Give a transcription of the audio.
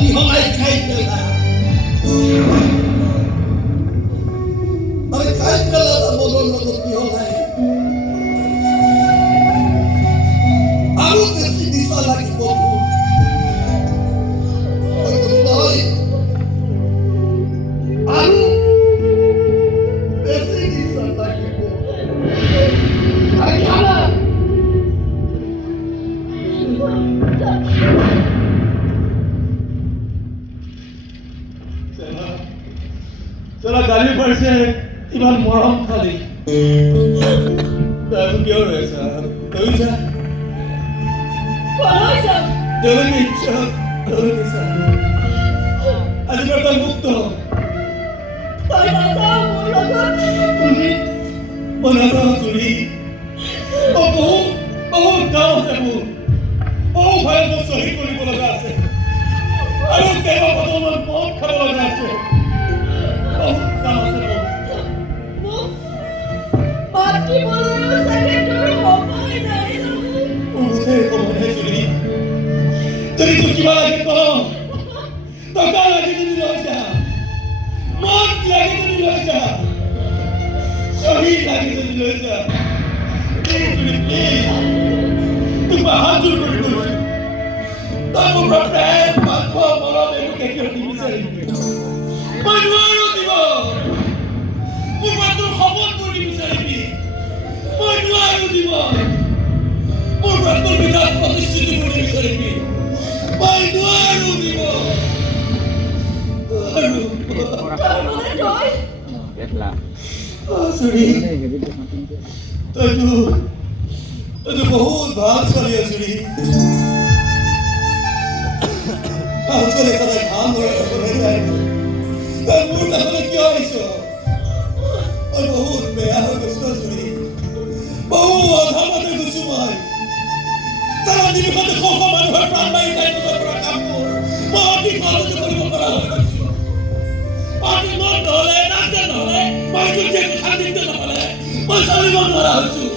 বিহলাই খাই পেলা আমি খাই পেলা মনৰ লগত বিহলাই আৰু বেছি দিশা লাগিব আৰু বেছি দিশা লাগিব চলা গালি পাৰিছে ইমান মৰম খালি কিয় ৰৈছা ৰৈছা আজি তই মুক্ত মই নাযাওঁ চুৰি বহুত কাম আছে মোৰ বহু ভাই মোৰ চহী কৰিব লগা আছে আৰু কেইবাবছৰমান মদ খাব লগা আছে বহুত কাম আছে যদি তোৰ কিবা লাগে ক টকা লাগে যদি লৈ যা মদ লাগে যদি লৈ যা চহী লাগে যদি লৈ যা তোক মই হাত জোৰ কৰি কৈছো তই মোৰ পৰা প্ৰেম মাংস মৰম একো কেতিয়াও নিবিচাৰিবি মই নোৱাৰো দিব মোৰ পৰা তোৰ সপোনবোৰ নিবিচাৰিবি মই নোৱাৰো দিব মোৰ পৰা তোৰ বিধান প্ৰতিষ্ঠিতিবোৰ নিবিচাৰিবি মই নোৱাৰো দিব তইতো বহুত ভাল ছোৱালী আছিলি ভাল ছোৱালী সদায় ভাল হৈ যায় তই মোৰ কাষলৈ কিয় আহিছ মই বহুত বেয়া হৈ গৈছো আছিলি বহু অধামতে গৈছো মই তাৰা নিমিষতে শ শ মানুহৰ প্ৰাণ মাৰি তাই পৰা কাম কৰ মই অতি সহজতে কৰিব পৰা হৈ গৈছো অতি মন নহ'লে নাচে নহ'লে মই শান্তিত নহ'লে মই চলিব নোৱাৰা হৈছো